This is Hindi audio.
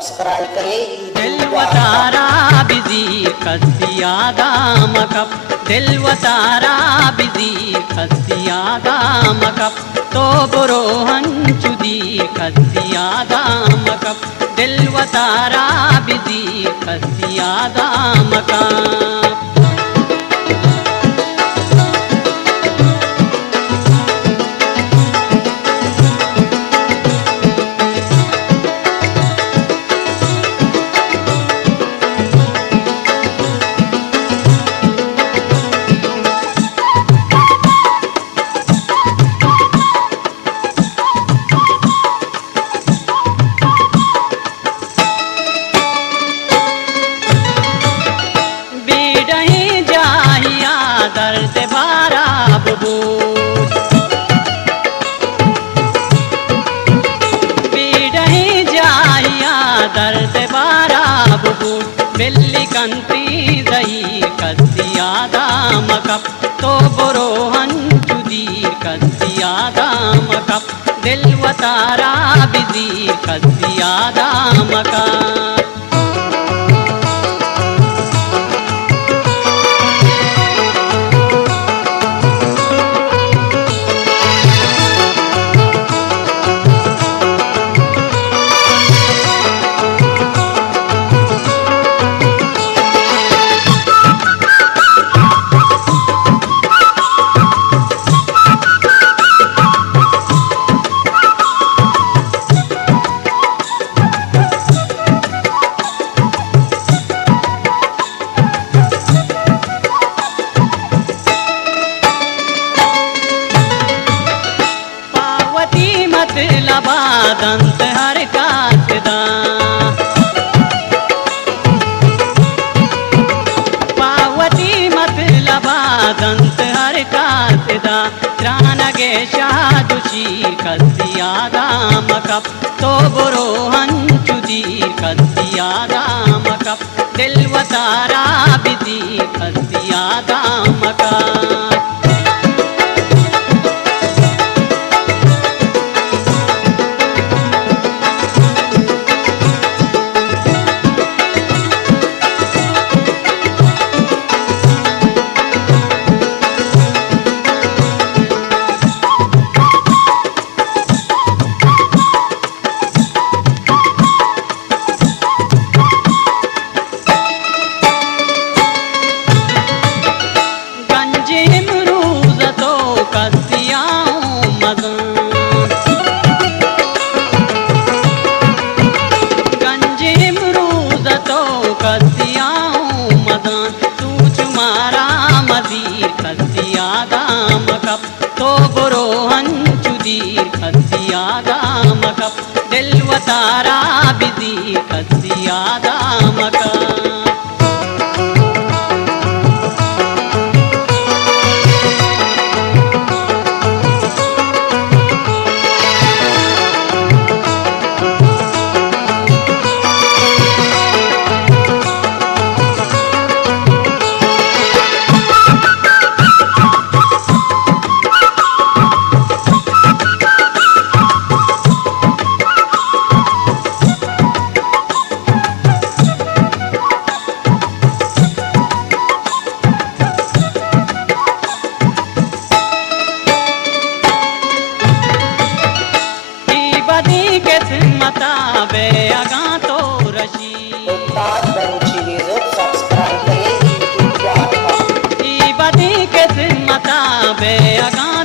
सब्सक्राइब करें। दिल वतारा बिजी खसिया दाम कप दिल वतारा बिजी खसिया दाम कप तो बुरो हंचुदी खसिया दाम कप दिल वतारा बिजी खसिया दाम कप बिल्ली कंती दही कसिया दाम कप तो बुरो हंचुदी कसिया दाम कप दिल वतारा बिजी कसिया दाम कप दंत हर कासदा पावती मतलब दंत हर कासदा त्राण गे शादुशी कसिया दाम कप तो बुरो हंचुदी कसिया दाम कप दिल वतारा बिजी कसिया दाम कप दिल वतारा बिजी खसिया दाम कप मता बे अगा तो रशी सब्सक्राइब करें। बदी के मता बे अगा